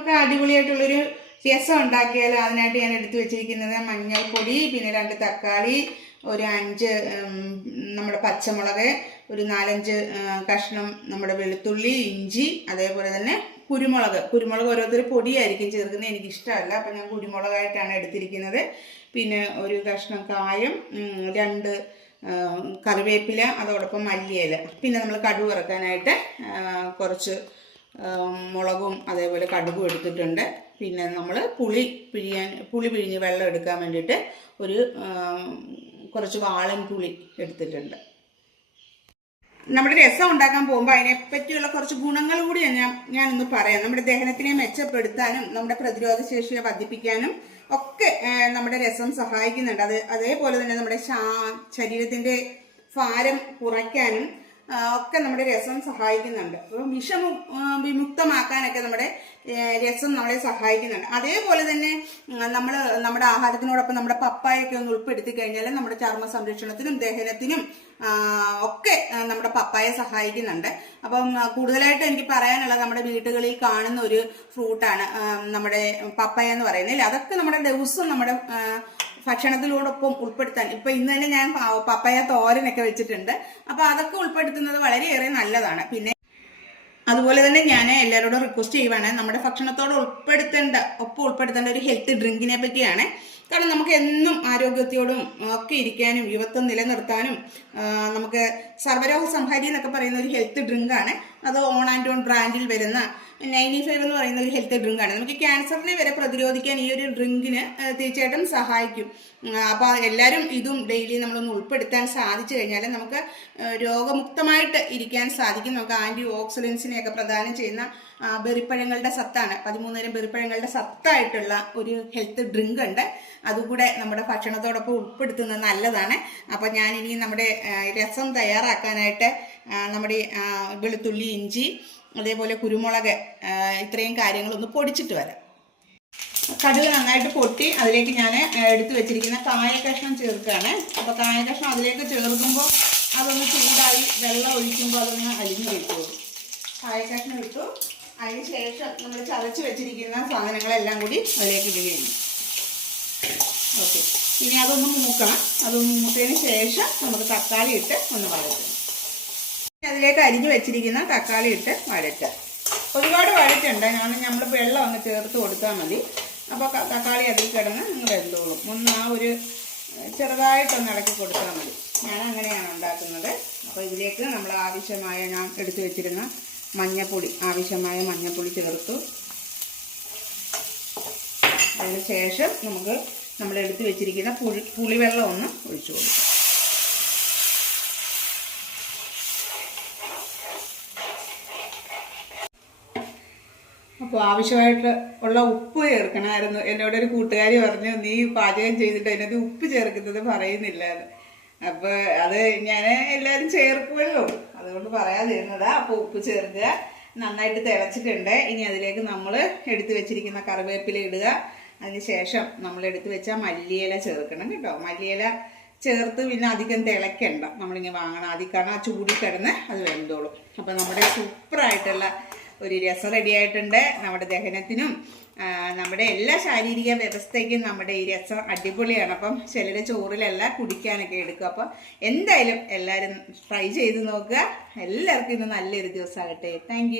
നമുക്ക് അടിപൊളിയായിട്ടുള്ളൊരു രസം ഉണ്ടാക്കിയാൽ അതിനായിട്ട് ഞാൻ എടുത്തു വെച്ചിരിക്കുന്നത് മഞ്ഞൾപ്പൊടി, പിന്നെ 2 തക്കാളി, ഒരു 5 നമ്മുടെ പച്ചമുളക്, ഒരു 4-5 കഷ്ണം നമ്മുടെ വെളുത്തുള്ളി, ഇഞ്ചി, അതേപോലെ തന്നെ കുരുമുളക് ഓരോരുത്തർ പൊടിയായിരിക്കും ചേർക്കുന്നത്, എനിക്കിഷ്ടമല്ല. അപ്പം ഞാൻ കുരുമുളകായിട്ടാണ് എടുത്തിരിക്കുന്നത്. പിന്നെ ഒരു കഷ്ണം കായം, 2 കറിവേപ്പില, അതോടൊപ്പം മല്ലിയില. പിന്നെ നമ്മൾ കടുക് വറുക്കാനായിട്ട് കുറച്ച് മുളകും അതേപോലെ കടുകും എടുത്തിട്ടുണ്ട്. പിന്നെ നമ്മൾ പുളി പിഴിഞ്ഞ് വെള്ളം എടുക്കാൻ വേണ്ടിയിട്ട് ഒരു കുറച്ച് വാളൻ പുളി എടുത്തിട്ടുണ്ട്. നമ്മുടെ രസം ഉണ്ടാക്കാൻ പോകുമ്പോൾ അതിനെപ്പറ്റിയുള്ള കുറച്ച് ഗുണങ്ങൾ കൂടി ഞാനൊന്ന് പറയാം. നമ്മുടെ ദഹനത്തിനെ മെച്ചപ്പെടുത്താനും നമ്മുടെ പ്രതിരോധ ശേഷിയെ വർദ്ധിപ്പിക്കാനും ഒക്കെ നമ്മുടെ രസം സഹായിക്കുന്നുണ്ട്. അതേപോലെ തന്നെ നമ്മുടെ ശരീരത്തിന്റെ ഭാരം കുറയ്ക്കാനും ഒക്കെ നമ്മുടെ രസം സഹായിക്കുന്നുണ്ട്. അപ്പം വിമുക്തമാക്കാനൊക്കെ നമ്മുടെ രസം നമ്മളെ സഹായിക്കുന്നുണ്ട്. അതേപോലെ തന്നെ നമ്മുടെ ആഹാരത്തിനോടൊപ്പം നമ്മുടെ പപ്പായൊക്കെ ഒന്ന് ഉൾപ്പെടുത്തി കഴിഞ്ഞാൽ നമ്മുടെ ചർമ്മ സംരക്ഷണത്തിനും ദഹനത്തിനും ഒക്കെ നമ്മുടെ പപ്പായ സഹായിക്കുന്നുണ്ട്. അപ്പം കൂടുതലായിട്ട് എനിക്ക് പറയാനുള്ളത് നമ്മുടെ വീടുകളിൽ കാണുന്ന ഒരു ഫ്രൂട്ടാണ് നമ്മുടെ പപ്പായ എന്ന് പറയുന്നത്. അതൊക്കെ നമ്മുടെ ദിവസം നമ്മുടെ ഭക്ഷണത്തിനോടൊപ്പം ഉൾപ്പെടുത്താൻ ഇന്ന് തന്നെ ഞാൻ പപ്പായ തോരനൊക്കെ വെച്ചിട്ടുണ്ട്. അപ്പൊ അതൊക്കെ ഉൾപ്പെടുത്തുന്നത് വളരെയേറെ നല്ലതാണ്. പിന്നെ അതുപോലെ തന്നെ ഞാൻ എല്ലാവരോടും റിക്വസ്റ്റ് ചെയ്യുവാണ്, നമ്മുടെ ഭക്ഷണത്തോട് ഉൾപ്പെടുത്തേണ്ട ഒരു ഹെൽത്ത് ഡ്രിങ്കിനെ പറ്റിയാണ്. കാരണം നമുക്ക് എന്നും ആരോഗ്യത്തോടും ഒക്കെ ഇരിക്കാനും യുവത്വം നിലനിർത്താനും നമുക്ക് സർവ്വരോഗ സംഹാരി എന്നൊക്കെ പറയുന്ന ഒരു ഹെൽത്ത് ഡ്രിങ്കാണ്. അത് ഓൺ ആൻഡ് ഓൺ ബ്രാൻഡിൽ വരുന്ന 95 എന്ന് പറയുന്ന ഒരു ഹെൽത്ത് ഡ്രിങ്കാണ്. നമുക്ക് ക്യാൻസറിനെ വരെ പ്രതിരോധിക്കാൻ ഈ ഒരു ഡ്രിങ്കിന് തീർച്ചയായിട്ടും സഹായിക്കും. അപ്പോൾ എല്ലാവരും ഇതും ഡെയിലി നമ്മളൊന്ന് ഉൾപ്പെടുത്താൻ സാധിച്ചു കഴിഞ്ഞാൽ നമുക്ക് രോഗമുക്തമായിട്ട് ഇരിക്കാൻ സാധിക്കും. നമുക്ക് ആൻറ്റി ഓക്സിഡൻസിനെയൊക്കെ പ്രദാനം ചെയ്യുന്ന ബെറിപ്പഴങ്ങളുടെ സത്താണ്, 13 ബെറിപ്പഴങ്ങളുടെ സത്തായിട്ടുള്ള ഒരു ഹെൽത്ത് ഡ്രിങ്ക് ഉണ്ട്. അതുകൂടെ നമ്മുടെ ഭക്ഷണത്തോടൊപ്പം ഉൾപ്പെടുത്തുന്നത് നല്ലതാണ്. അപ്പം ഞാനിനി നമ്മുടെ രസം തയ്യാറാക്കാനായിട്ട് നമ്മുടെ വെളുത്തുള്ളി, ഇഞ്ചി, അതേപോലെ കുരുമുളക്, ഇത്രയും കാര്യങ്ങളൊന്ന് പൊടിച്ചിട്ട് വരാം. കടുക് നന്നായിട്ട് പൊട്ടി അതിലേക്ക് ഞാൻ എടുത്തു വെച്ചിരിക്കുന്ന കായ കഷ്ണം ചേർക്കുകയാണ്. അപ്പോൾ കായ കഷ്ണം അതിലേക്ക് ചേർക്കുമ്പോൾ അതൊന്ന് ചൂടായി വെള്ളം ഒഴിക്കുമ്പോൾ അതൊന്ന് അലിഞ്ഞു കിട്ടുള്ളൂ. കായ കഷ്ണം ഇട്ടു. അതിന് ശേഷം നമ്മൾ ചതച്ച് വെച്ചിരിക്കുന്ന സാധനങ്ങളെല്ലാം കൂടി അതിലേക്ക് ഇടുകയാണ്. ഓക്കെ, ഇനി അതൊന്ന് മൂക്കണം. അതൊന്ന് മൂത്തതിന് ശേഷം നമുക്ക് തക്കാളി ഇട്ട് ഒന്ന് വഴറ്റും. അതിലേക്ക് അരിഞ്ഞു വെച്ചിരിക്കുന്ന തക്കാളി ഇട്ട് വഴറ്റുക. ഒരുപാട് വഴറ്റുണ്ട്, നമ്മൾ വെള്ളം ഒന്ന് ചേർത്ത് കൊടുത്താൽ മതി. അപ്പോൾ തക്കാളി അതിൽ കിടന്ന് നിങ്ങൾ വെന്തോളും. ഒന്ന് ഒരു ചെറുതായിട്ടൊന്ന് ഇളക്കി കൊടുത്താൽ മതി. ഞാൻ അങ്ങനെയാണ് ഉണ്ടാക്കുന്നത്. അപ്പോൾ ഇതിലേക്ക് നമ്മൾ ഞാൻ എടുത്തു വെച്ചിരുന്ന ആവശ്യമായ മഞ്ഞൾപ്പൊടി ചേർത്തു. അതിന് ശേഷം നമ്മൾ എടുത്തു വെച്ചിരിക്കുന്ന പുളിവെള്ളം ഒന്ന് ഒഴിച്ചു കൊടുക്കും. അപ്പോൾ ആവശ്യമായിട്ട് ഉള്ള ഉപ്പ് ചേർക്കണമായിരുന്നു. എന്നോട് ഒരു കൂട്ടുകാരി പറഞ്ഞു, നീ പാചകം ചെയ്തിട്ട് അതിനകത്ത് ഉപ്പ് ചേർക്കുന്നത് പറയുന്നില്ല. അപ്പോൾ അത് ഞാൻ എല്ലാവരും ചേർക്കുമല്ലോ, അതുകൊണ്ട് പറയാതിരുന്നതാ. അപ്പോൾ ഉപ്പ് ചേർക്കുക. നന്നായിട്ട് തിളച്ചിട്ടുണ്ട്. ഇനി അതിലേക്ക് നമ്മൾ എടുത്തു വെച്ചിരിക്കുന്ന കറിവേപ്പില ഇടുക. അതിന് ശേഷം നമ്മൾ എടുത്തു വെച്ച മല്ലിയില ചേർക്കണം കേട്ടോ. മല്ലിയില ചേർത്ത് പിന്നെ അധികം തിളയ്ക്കണ്ട, നമ്മളിങ്ങനെ വാങ്ങണം. അതിക്കാണ് ആ ചൂടിൽ കിടന്ന് അത് വെന്തോളും. അപ്പോൾ നമ്മുടെ സൂപ്പറായിട്ടുള്ള ഒരു രസം റെഡി ആയിട്ടുണ്ട്. നമ്മുടെ ദഹനത്തിനും നമ്മുടെ എല്ലാ ശാരീരിക വ്യവസ്ഥയ്ക്കും നമ്മുടെ ഈ രസം അടിപൊളിയാണ്. അപ്പം ചിലര് ചോറിലല്ല കുടിക്കാനൊക്കെ എടുക്കും. അപ്പം എന്തായാലും എല്ലാവരും ട്രൈ ചെയ്ത് നോക്കുക. എല്ലാവർക്കും ഇന്ന് നല്ലൊരു ദിവസമാകട്ടെ. താങ്ക്